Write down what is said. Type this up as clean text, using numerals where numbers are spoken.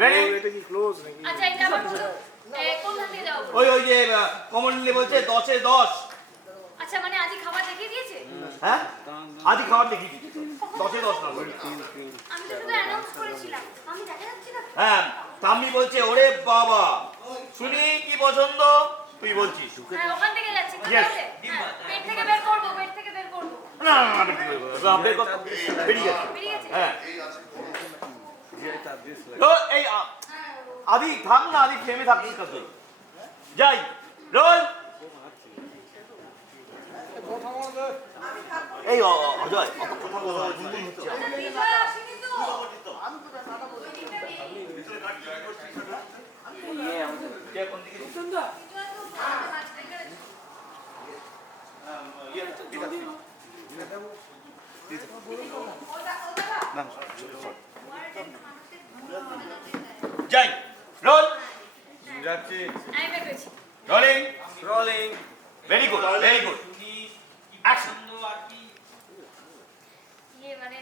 Ready? এটা কি close নাকি? আচ্ছা এটা আবার কোন ধান দিয়ে যাবো? ওই যে কমনলি বলছে 10-এ 10। আচ্ছা মানে আজই খাবার দেখিয়ে দিয়েছে? হ্যাঁ আজই খাবার দেখিয়ে দিচ্ছি 10-এ 10 না। আমি তো শুধু অ্যানাউন্স করেছিলাম, আমি দেখা যাচ্ছি না। হ্যাঁ তাম্মি বলছে ওরে বাবা শুনি কি পছন্দ তুই বলছিস। হ্যাঁ ওখান থেকে যাচ্ছি Yes. পেট থেকে বের করবো, পেট থেকে বের করবো। না না না বেরিয়ে গেছে। বেরিয়ে গেছে? হ্যাঁ তো এই আদি থাম না, আদি থেমে থাকছিস না তুই। যাই রোল। এই অজয় অত কথা বলা গুনগুন হচ্ছে। বিজয় আসেনি তো? যাই রোল। যাচ্ছি। আমি বের করেছি। Rolling. Rolling. Very good very good. Action. ইয়ে মানে